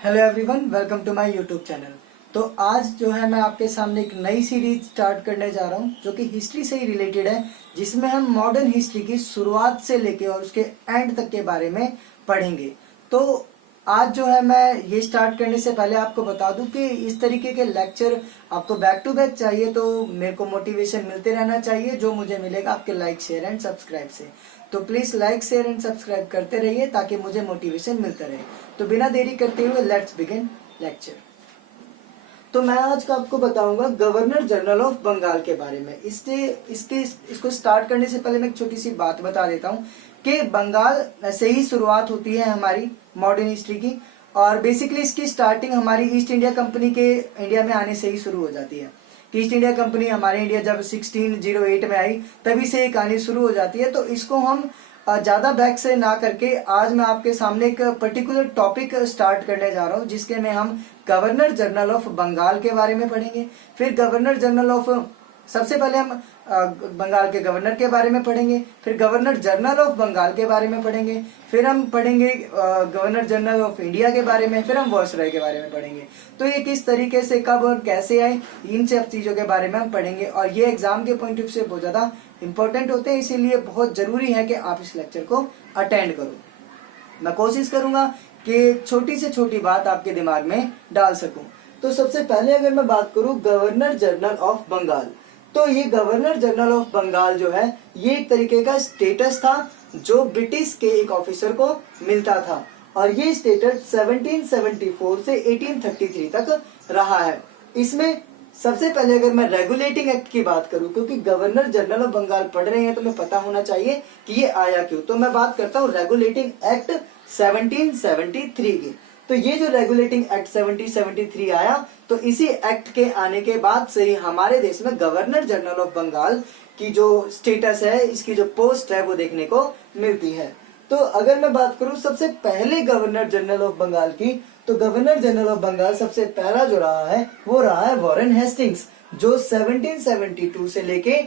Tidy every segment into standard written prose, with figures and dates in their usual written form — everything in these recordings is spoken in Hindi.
Hello everyone, welcome to my YouTube channel. तो आज जो है मैं आपके सामने एक नई सीरीज स्टार्ट करने जा रहा हूं जो कि हिस्ट्री से ही रिलेटेड है, जिसमें हम मॉडर्न हिस्ट्री की शुरुआत से लेके और उसके एंड तक के बारे में पढ़ेंगे। तो आज जो है मैं ये स्टार्ट करने से पहले आपको बता दूं कि इस तरीके के लेक्चर आपको बैक टू बैक चाहिए, तो मेरे को मोटिवेशन मिलते रहना चाहिए, जो मुझे मिलेगा आपके लाइक शेयर एंड सब्सक्राइब से। तो please like share and subscribe करते रहिए ताकि मुझे मोटिवेशन मिलता रहे। तो बिना देरी करते हुए लेट्स बिगिन लेक्चर। तो मैं आज का आपको बताऊंगा गवर्नर जनरल ऑफ बंगाल के बारे में। इसको स्टार्ट करने से पहले मैं एक छोटी सी बात बता देता हूँ कि बंगाल से ही शुरुआत होती है हमारी मॉडर्न हिस्ट्री की, और बेसिकली इसकी स्टार्टिंग हमारी ईस्ट इंडिया कंपनी के इंडिया में आने से ही शुरू हो जाती है। ईस्ट इंडिया कंपनी हमारे इंडिया जब 1608 में आई तभी से एक कहानी शुरू हो जाती है। तो इसको हम ज्यादा बैक से ना करके आज मैं आपके सामने एक पर्टिकुलर टॉपिक स्टार्ट करने जा रहा हूँ, जिसके में हम गवर्नर जनरल ऑफ बंगाल के बारे में पढ़ेंगे। फिर गवर्नर जनरल ऑफ, सबसे पहले हम बंगाल के गवर्नर के बारे में पढ़ेंगे, फिर गवर्नर जनरल ऑफ बंगाल के बारे में पढ़ेंगे, फिर हम पढ़ेंगे गवर्नर जनरल ऑफ इंडिया के बारे में, फिर हम वायसराय के बारे में पढ़ेंगे। तो ये किस तरीके से, कब और कैसे आए, इन सब चीजों के बारे में हम पढ़ेंगे। और ये एग्जाम के पॉइंट ऑफ व्यू से बहुत ज्यादा इंपॉर्टेंट होते हैं, इसीलिए बहुत जरूरी है कि आप इस लेक्चर को अटेंड करो। मैं कोशिश करूंगा कि छोटी से छोटी बात आपके दिमाग में डाल सकूं। तो सबसे पहले अगर मैं बात करूं गवर्नर जनरल ऑफ बंगाल, तो ये गवर्नर जनरल ऑफ बंगाल जो है ये एक तरीके का स्टेटस था जो ब्रिटिश के एक ऑफिसर को मिलता था, और ये स्टेटस 1774 से 1833 तक रहा है। इसमें सबसे पहले अगर मैं रेगुलेटिंग एक्ट की बात करूं, क्योंकि गवर्नर जनरल ऑफ बंगाल पढ़ रहे हैं तो मैं पता होना चाहिए कि ये आया क्यों, तो मैं बात करता हूं रेगुलेटिंग एक्ट 1773 की। तो ये जो रेगुलेटिंग एक्ट 1773 आया, तो इसी एक्ट के आने के बाद से ही हमारे देश में गवर्नर जनरल ऑफ बंगाल की जो स्टेटस है, इसकी जो पोस्ट है वो देखने को मिलती है। तो अगर मैं बात करूं सबसे पहले गवर्नर जनरल ऑफ बंगाल की, तो गवर्नर जनरल ऑफ बंगाल सबसे पहला जो रहा है वो रहा है वॉरेन हेस्टिंग्स, जो 1772 से लेके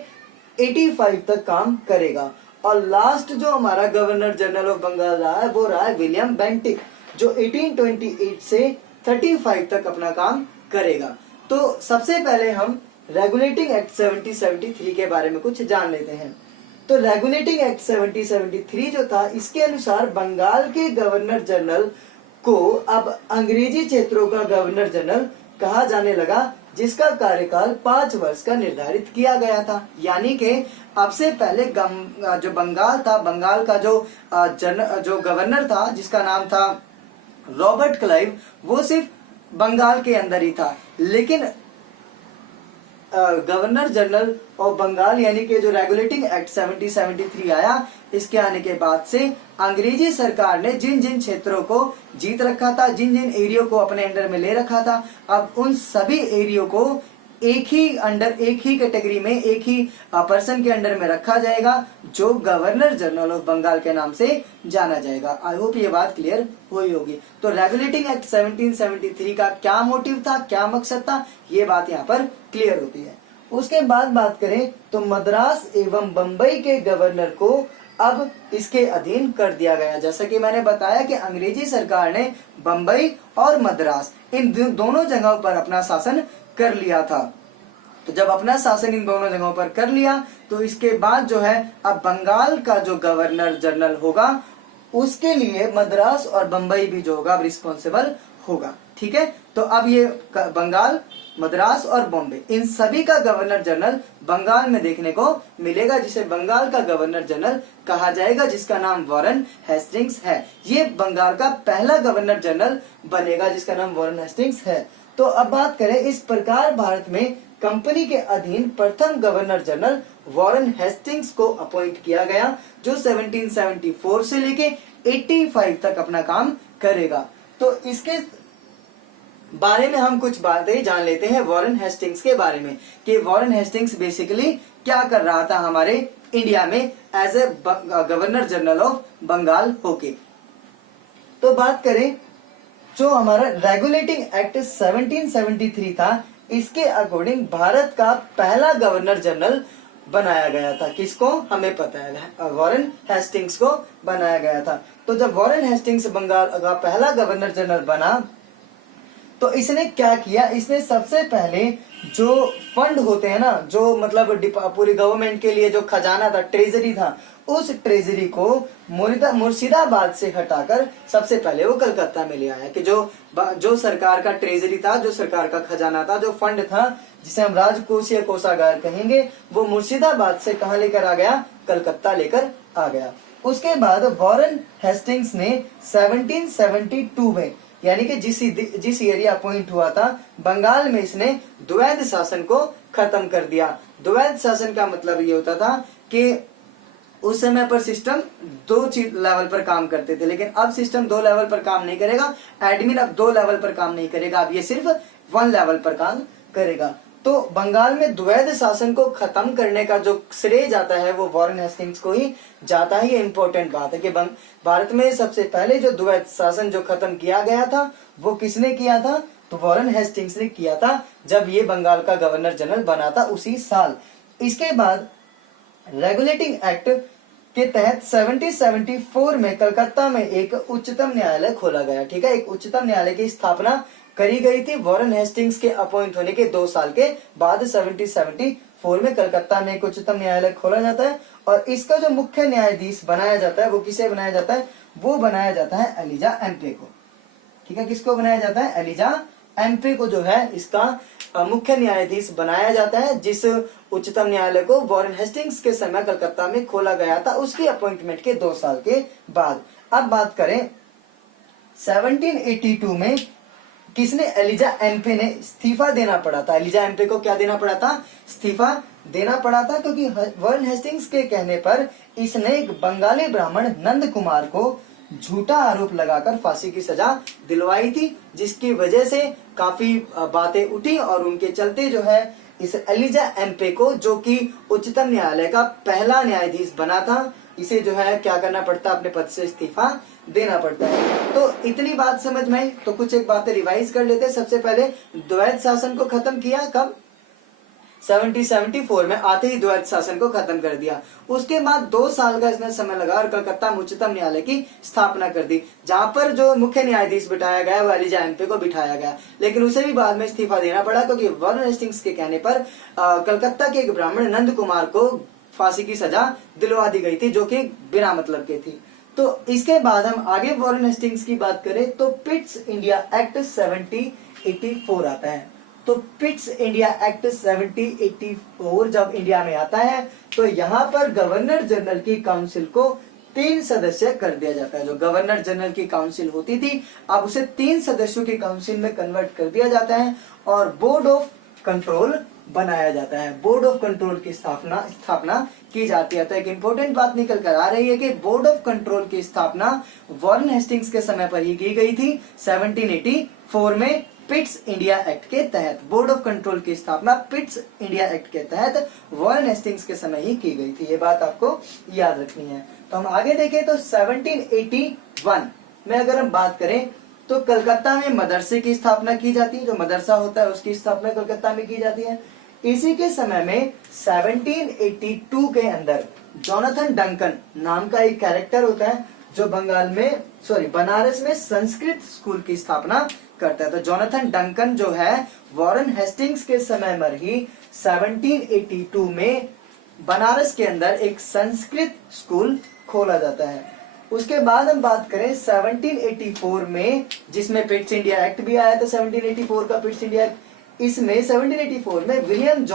85 तक काम करेगा। और लास्ट जो हमारा गवर्नर जनरल ऑफ बंगाल रहा है वो रहा है विलियम बेंटिक, जो 1828 से 35 तक अपना काम करेगा। तो सबसे पहले हम रेगुलेटिंग एक्ट 1773 के बारे में कुछ जान लेते हैं। तो रेगुलेटिंग एक्ट 1773 जो था, इसके अनुसार बंगाल के गवर्नर जनरल को अब अंग्रेजी क्षेत्रों का गवर्नर जनरल कहा जाने लगा, जिसका कार्यकाल 5 वर्ष का निर्धारित किया गया था। यानी कि अब से पहले जो बंगाल था, बंगाल का जो गवर्नर था जिसका नाम था रॉबर्ट क्लाइव, वो सिर्फ बंगाल के अंदर ही था। लेकिन गवर्नर जनरल ऑफ बंगाल यानी कि जो रेगुलेटिंग एक्ट 1773 आया, इसके आने के बाद से अंग्रेजी सरकार ने जिन जिन क्षेत्रों को जीत रखा था, जिन जिन एरियो को अपने अंडर में ले रखा था, अब उन सभी एरियो को एक ही कैटेगरी में, एक ही पर्सन के अंडर में रखा जाएगा, जो गवर्नर जनरल ऑफ बंगाल के नाम से जाना जाएगा। आई होप ये बात क्लियर हुई होगी। तो रेगुलेटिंग एक्ट 1773 का क्या मोटिव था, क्या मकसद था, ये बात यहाँ पर क्लियर होती है। उसके बाद बात करें तो मद्रास एवं बंबई के गवर्नर को अब इसके अधीन कर दिया गया। जैसा कि मैंने बताया कि अंग्रेजी सरकार ने बंबई और मद्रास इन दोनों जगहों पर अपना शासन कर लिया था। तो जब अपना शासन इन दोनों जगहों पर कर लिया, तो इसके बाद जो है अब बंगाल का जो गवर्नर जनरल होगा, उसके लिए मद्रास और बंबई भी जो होगा रिस्पॉन्सिबल होगा। ठीक है, तो अब ये बंगाल, मद्रास और बॉम्बे, इन सभी का गवर्नर जनरल बंगाल में देखने को मिलेगा, जिसे बंगाल का गवर्नर जनरल कहा जाएगा, जिसका नाम वॉरेन हेस्टिंग्स है। ये बंगाल का पहला गवर्नर जनरल बनेगा जिसका नाम वॉरेन हेस्टिंग्स है। तो अब बात करें, इस प्रकार भारत में कंपनी के अधीन प्रथम गवर्नर जनरल वॉरेन हेस्टिंग्स को अपॉइंट किया गया, जो 1774 से लेके 85 तक अपना काम करेगा। तो इसके बारे में हम कुछ बातें जान लेते हैं वॉरेन हेस्टिंग्स के बारे में, कि वॉरेन हेस्टिंग्स बेसिकली क्या कर रहा था हमारे इंडिया में as a governor general of Bengal होके। तो बात करें जो हमारा रेगुलेटिंग एक्ट 1773 था, इसके अकॉर्डिंग भारत का पहला गवर्नर जनरल बनाया गया था। किसको, हमें पता है, वॉरेन हेस्टिंग्स को बनाया गया था। तो जब वॉरेन हेस्टिंग्स बंगाल का पहला गवर्नर जनरल बना, तो इसने क्या किया, इसने सबसे पहले जो फंड होते हैं ना, जो मतलब पूरी गवर्नमेंट के लिए जो खजाना था, ट्रेजरी था, उस ट्रेजरी को मुर्शिदाबाद से हटाकर सबसे पहले वो कलकत्ता में ले आया। कि जो सरकार का ट्रेजरी था, जो सरकार का खजाना था, जो फंड था, जिसे हम राजकोष या कोषागार कहेंगे, वो मुर्शिदाबाद से कहाँ लेकर आ गया, कलकत्ता लेकर आ गया। उसके बाद वॉरेन हेस्टिंग्स ने 1772 में, यानी कि जिस एरिया अपॉइंट हुआ था बंगाल में, इसने द्वैध शासन को खत्म कर दिया। द्वैध शासन का मतलब ये होता था कि उस समय पर सिस्टम दो लेवल पर काम करते थे, लेकिन अब सिस्टम 2 लेवल पर काम नहीं करेगा। एडमिन अब 2 लेवल पर काम नहीं करेगा, अब ये सिर्फ 1 लेवल पर काम करेगा। तो बंगाल में द्वैध शासन को खत्म करने का जो श्रेय जाता है वो वॉरेन हेस्टिंग्स को ही जाता है। ये इंपॉर्टेंट बात है कि भारत में सबसे पहले जो द्वैध शासन जो खत्म किया गया था वो किसने किया था, तो वॉरेन हेस्टिंग्स ने किया था, जब ये बंगाल का गवर्नर जनरल बना था उसी साल। इसके बाद रेगुलेटिंग एक्ट के तहत 1774 में कलकत्ता में एक उच्चतम न्यायालय खोला गया। ठीक है, एक उच्चतम न्यायालय की स्थापना करी गई थी वॉरेन हेस्टिंग्स के अपॉइंट होने के 2 साल के बाद। 1774 में कलकत्ता में एक उच्चतम न्यायालय खोला जाता है और इसका जो मुख्य न्यायाधीश बनाया जाता है वो किसे बनाया जाता है, वो बनाया जाता है एलिजा एम्पे को। ठीक है, किसको बनाया जाता है, एलिजा एम्पे को जो है इसका मुख्य न्यायाधीश बनाया जाता है। जिस उच्चतम न्यायालय को वॉरेन हेस्टिंग्स के समय कलकत्ता में खोला गया था उसकी अपॉइंटमेंट के 2 साल के बाद। अब बात करें 1782 में किसने, एलिजा एम्पे ने इस्तीफा देना पड़ा था। एलिजा एम्पे को क्या देना पड़ा था, इस्तीफा देना पड़ा था, क्योंकि वॉरेन हेस्टिंग्स के कहने पर इसने एक बंगाली ब्राह्मण नंद कुमार को झूठा आरोप लगाकर फांसी की सजा दिलवाई थी, जिसकी वजह से काफी बातें उठी और उनके चलते जो है इस एलिजा एम्पे को, जो कि उच्चतम न्यायालय का पहला न्यायाधीश बना था, इसे जो है क्या करना पड़ता है, अपने पद से इस्तीफा देना पड़ता है। तो इतनी बात समझ में आई, तो कुछ एक बातें रिवाइज कर लेते हैं। सबसे पहले द्वैध शासन को खत्म किया कब, 1774 में आते ही द्वैध शासन को खत्म कर दिया। उसके बाद 2 साल का इसने समय लगा और कलकत्ता में उच्चतम न्यायालय की स्थापना कर दी, जहां पर जो मुख्य न्यायाधीश बिठाया गया वो एलिजा एम्पे को बिठाया गया, लेकिन उसे भी बाद में इस्तीफा देना पड़ा, क्योंकि वॉरेन हेस्टिंग्स के कहने पर कलकत्ता के एक ब्राह्मण नंद कुमार को फांसी की सजा दिलवा दी गई थी, जो कि बिना मतलब के थी। तो इसके बाद हम आगे वॉरेन हेस्टिंग्स की बात करें तो पिट्स इंडिया एक्ट 1784 आता है। तो पिट्स इंडिया एक्ट 1784 जब इंडिया में आता है तो यहाँ पर गवर्नर जनरल की काउंसिल को 3 सदस्य कर दिया जाता है। जो गवर्नर जनरल की काउंसिल होती थी अब उसे 3 सदस्यों की काउंसिल में कन्वर्ट कर दिया जाता है और बोर्ड ऑफ कंट्रोल बनाया जाता है। बोर्ड ऑफ कंट्रोल की स्थापना की जाती है। तो एक इंपॉर्टेंट बात निकल कर आ रही है कि बोर्ड ऑफ कंट्रोल की स्थापना वॉरेन हेस्टिंग्स के समय पर ही की गई थी 1784 में पिट्स इंडिया एक्ट के तहत। बोर्ड ऑफ कंट्रोल की स्थापना पिट्स इंडिया एक्ट के तहत वॉरेन हेस्टिंग्स के समय ही की गई थी। ये बात आपको याद रखनी है। तो हम आगे देखें तो 1781 में अगर हम बात करें तो कलकत्ता में मदरसे की स्थापना की जाती है। जो मदरसा होता है उसकी स्थापना कलकत्ता में की जाती है। इसी के समय में 1782 के अंदर जोनाथन डंकन नाम का एक कैरेक्टर होता है जो बनारस में संस्कृत स्कूल की स्थापना करता है। तो जोनाथन डंकन जो है वॉरेन हेस्टिंग्स के समय पर ही 1782 में बनारस के अंदर एक संस्कृत स्कूल खोला जाता है। उसके बाद हम बात करें 1784 में, जिसमें पिट्स इंडिया एक्ट भी आया था 1784 का पिट्स इंडिया एक्ट। इसमें 1784 में विलियम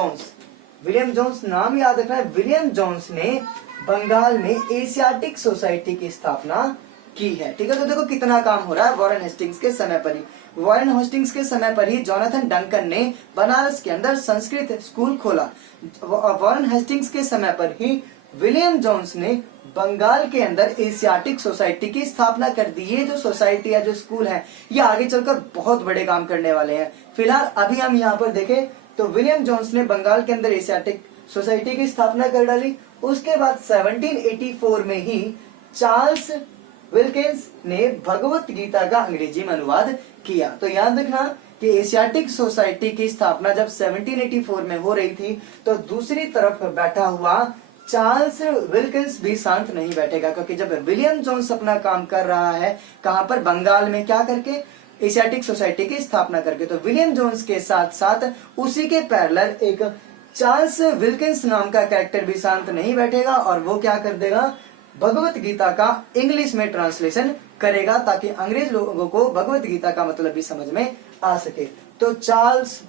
जोन्स नाम याद रखना है। विलियम जोन्स ने बंगाल में एशियाटिक सोसाइटी की स्थापना की है। ठीक है, तो देखो कितना काम हो रहा है वॉरेन हेस्टिंग्स के समय पर ही। वॉरेन हेस्टिंग्स के समय पर ही जोनाथन डंकन ने बनारस के अंदर संस्कृत स्कूल खोला। वॉरेन हेस्टिंग्स के समय पर ही विलियम जोन्स ने बंगाल के अंदर एशियाटिक सोसाइटी की स्थापना कर दी। ये जो सोसाइटी है, जो स्कूल है, ये आगे चलकर बहुत बड़े काम करने वाले हैं। फिलहाल अभी हम यहाँ पर देखें तो विलियम जोन्स ने बंगाल के अंदर एशियाटिक सोसाइटी की स्थापना कर डाली। उसके बाद 1784 में ही चार्ल्स विल्किंस ने भगवत गीता का अंग्रेजी में अनुवाद किया। तो याद रखना कि एशियाटिक सोसाइटी की स्थापना जब 1784 में हो रही थी तो दूसरी तरफ बैठा हुआ चार्ल्स विल्किंस भी शांत नहीं बैठेगा, क्योंकि जब विलियम जोन्स अपना काम कर रहा है कहां पर, बंगाल में, क्या करके, एशियाटिक सोसाइटी की स्थापना करके। तो विलियम जोन्स के साथ साथ उसी के पैरेलल एक चार्ल्स विल्किंस नाम का कैरेक्टर भी शांत नहीं बैठेगा और वो क्या कर देगा, भगवत गीता का इंग्लिश में ट्रांसलेशन करेगा ताकि अंग्रेज लोगों को भगवत गीता का मतलब भी समझ में आ सके। तो चार्ल्स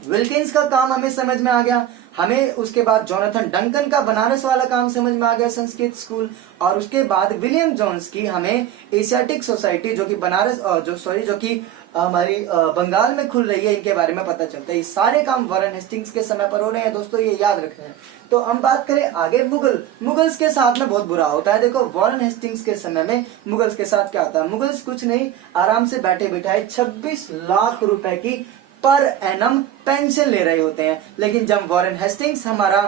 विल्किंस का काम हमें समझ में आ गया। हमें उसके बाद जोनाथन डंकन का बनारस वाला काम समझ में आ गया, संस्कृत स्कूल। और उसके बाद विलियम जोन्स की हमें एशियाटिक सोसाइटी जो कि बनारस जो कि हमारी बंगाल में खुल रही है, इनके बारे में पता चलता है। ये सारे काम वॉरेन हेस्टिंग्स के समय पर हो रहे हैं दोस्तों, ये याद रखना है। तो हम बात करें आगे मुगल्स के साथ में बहुत बुरा होता है। देखो वॉरेन हेस्टिंग्स के समय में मुगल्स के साथ क्या होता है, मुगल्स कुछ नहीं, आराम से बैठे बिठाए 26 लाख रुपए की पर एनम पेंशन ले रहे होते हैं। लेकिन जब वॉरेन हेस्टिंग्स हमारा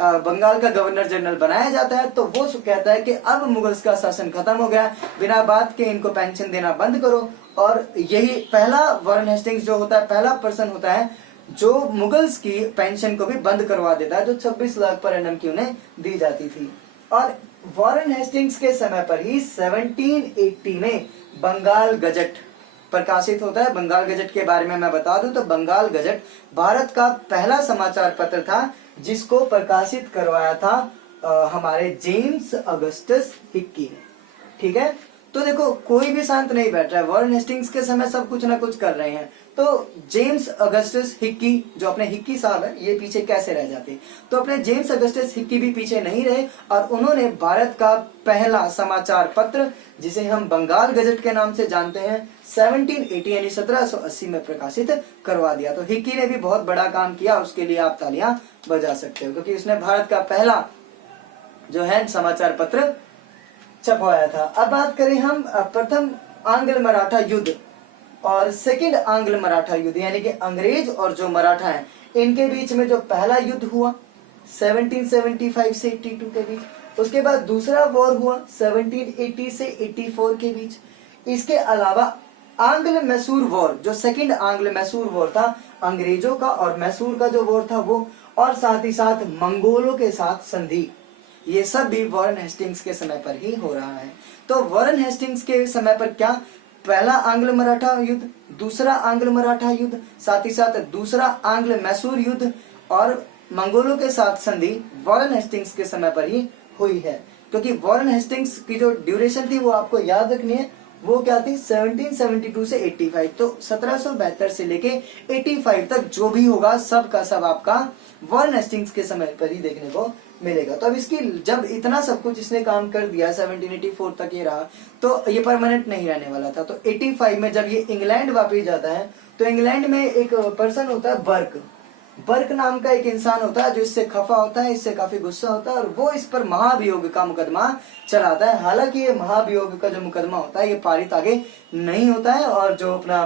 बंगाल का गवर्नर जनरल बनाया जाता है तो वो कहता है कि अब मुगल्स का शासन खत्म हो गया, बिना बात के इनको पेंशन देना बंद करो। और यही पहला वॉरेन हेस्टिंग्स जो होता है, पहला पर्सन होता है जो मुगल्स की पेंशन को भी बंद करवा देता है, जो 26 लाख पर एनम की उन्हें दी जाती थी। और वॉरेन हेस्टिंग्स के समय पर ही 1780 में बंगाल गजट प्रकाशित होता है। बंगाल गजट के बारे में मैं बता दूं तो बंगाल गजट भारत का पहला समाचार पत्र था जिसको प्रकाशित करवाया था हमारे जेम्स अगस्टस हिक्की ने। ठीक है, तो देखो कोई भी शांत नहीं बैठ रहा है, वॉरेन हेस्टिंग्स के समय सब कुछ ना कुछ कर रहे हैं। तो जेम्स अगस्टस हिक्की, जो अपने हिक्की साहब है, ये पीछे कैसे रह जाते? तो अपने जेम्स अगस्टस हिक्की भी पीछे नहीं रहे और उन्होंने भारत का पहला समाचार पत्र, जिसे हम बंगाल गजट के नाम से जानते हैं, 1780 यानी 1780 में प्रकाशित करवा दिया। तो हिक्की ने भी बहुत बड़ा काम किया, उसके लिए आप तालियां बजा सकते हो, क्योंकि उसने भारत का पहला जो है समाचार पत्र छपवाया था। अब बात करें हम प्रथम आंग्ल मराठा युद्ध और सेकंड आंग्ल मराठा युद्ध, यानी कि अंग्रेज और जो मराठा हैं इनके बीच में जो पहला युद्ध हुआ 1775 से 82 के बीच। उसके बाद दूसरा वॉर हुआ 1780 से 84 के बीच। इसके अलावा आंग्ल मैसूर वॉर, जो सेकंड आंग्ल मैसूर वॉर था, अंग्रेजों का और मैसूर का जो वॉर था वो, और साथ ही साथ मंगोलों के साथ संधि, ये सब भी वॉरेन हेस्टिंग्स के समय पर ही हो रहा है। तो वॉरेन हेस्टिंग्स के समय पर क्या, पहला आंग्ल मराठा युद्ध, दूसरा आंग्ल मराठा युद्ध, साथ ही साथ दूसरा आंग्ल मैसूर युद्ध और मंगोलों के साथ संधि वॉरेन हेस्टिंग्स के समय पर ही हुई है। क्योंकि वॉरेन हेस्टिंग्स की जो ड्यूरेशन थी वो आपको याद रखनी है, वो क्या थी 1772 से 85। तो 1772 से लेके 85 तक जो भी होगा सब का सब आपका वॉरेन हेस्टिंग्स के समय पर ही देखने को मिलेगा। तो अब इसकी जब इतना सब कुछ इसने काम कर दिया, 1784 तक ये रहा, तो ये परमानेंट नहीं रहने वाला था। तो 85 में जब ये इंग्लैंड वापस जाता है तो इंग्लैंड में एक पर्सन होता है बर्क नाम का एक इंसान होता है जो इससे खफा होता है, इससे काफी गुस्सा होता है और वो इस पर महाभियोग का मुकदमा चलाता है। हालांकि ये महाभियोग का जो मुकदमा होता है ये पारित आगे नहीं होता है और जो अपना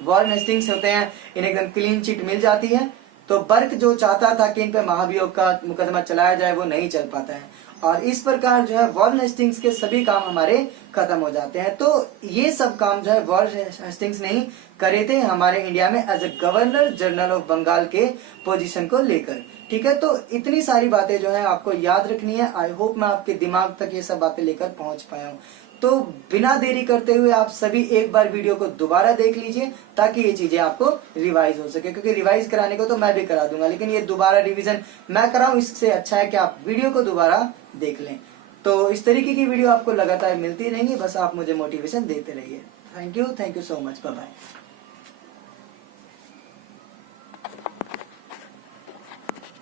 वॉरेन हेस्टिंग्स होते हैं इन्हें एकदम क्लीन चिट मिल जाती है। तो बर्क जो चाहता था कि इन पे महाभियोग का मुकदमा चलाया जाए वो नहीं चल पाता है और इस प्रकार जो है वॉरेन हेस्टिंग्स के सभी काम हमारे खत्म हो जाते हैं। तो ये सब काम जो है वॉरेन हेस्टिंग्स ने ही करे थे हमारे इंडिया में as a governor general of Bengal के पोजीशन को लेकर। ठीक है, तो इतनी सारी बातें जो है आपको याद रखनी है। आई होप मैं आपके दिमाग तक ये सब बातें लेकर पहुंच पाया हूँ। तो बिना देरी करते हुए आप सभी एक बार वीडियो को दोबारा देख लीजिए ताकि ये चीजें आपको रिवाइज हो सके, क्योंकि रिवाइज कराने को तो मैं भी करा दूंगा लेकिन ये दोबारा रिवीजन मैं कराऊं इससे अच्छा है कि आप वीडियो को दोबारा देख लें। तो इस तरीके की वीडियो आपको लगातार मिलती रहेंगी, बस आप मुझे मोटिवेशन देते रहिए। Thank you so much, bye bye.